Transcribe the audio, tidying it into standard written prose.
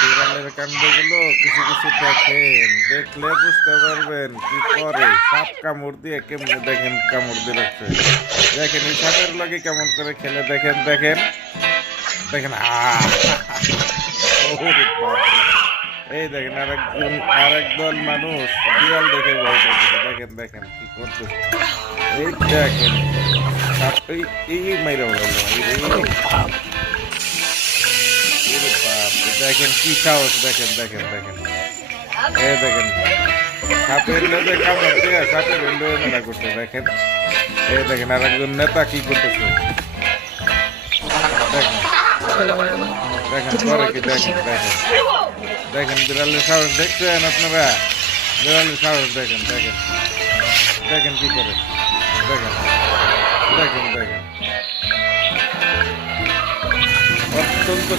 বিড়ালের কাণ্ডগুলো কিছু কিছু দেখেন, দেখলে বুঝতে পারবেন কি করে। সাপ কামড় দিয়ে কেমনে দেখেন কামড় দিয়ে রাখছে। দেখেন এই সাপের লগে কেমন করে খেলে, দেখেন দেখেন দেখেন। ওরে বাপরে। এই দেখেন আরেক দল মানুষ বিড়াল দেখে ভয় পেয়েছে। দেখেন দেখেন কি করতেছে। এই দেখেন সাপ এই মাইরা হলো। ওরে বাপরে, দেখেন কি সাহস, দেখেন দেখেন দেখেন। এই দেখেন সাপের লেজে কামড় দিয়ে সাপের লেজে মেলা করতে। দেখেন এই দেখেন আর একজন নেতা কি করতেছে। দেখেন দেখেন করে কি, দেখেন দেখেন দেখেন বিড়ালের সাহস দেখছেন আপনারা? বিড়ালের সাহস দেখেন দেখেন দেখেন কি করে। দেখেন দেখেন দেখেন অত্যন্ত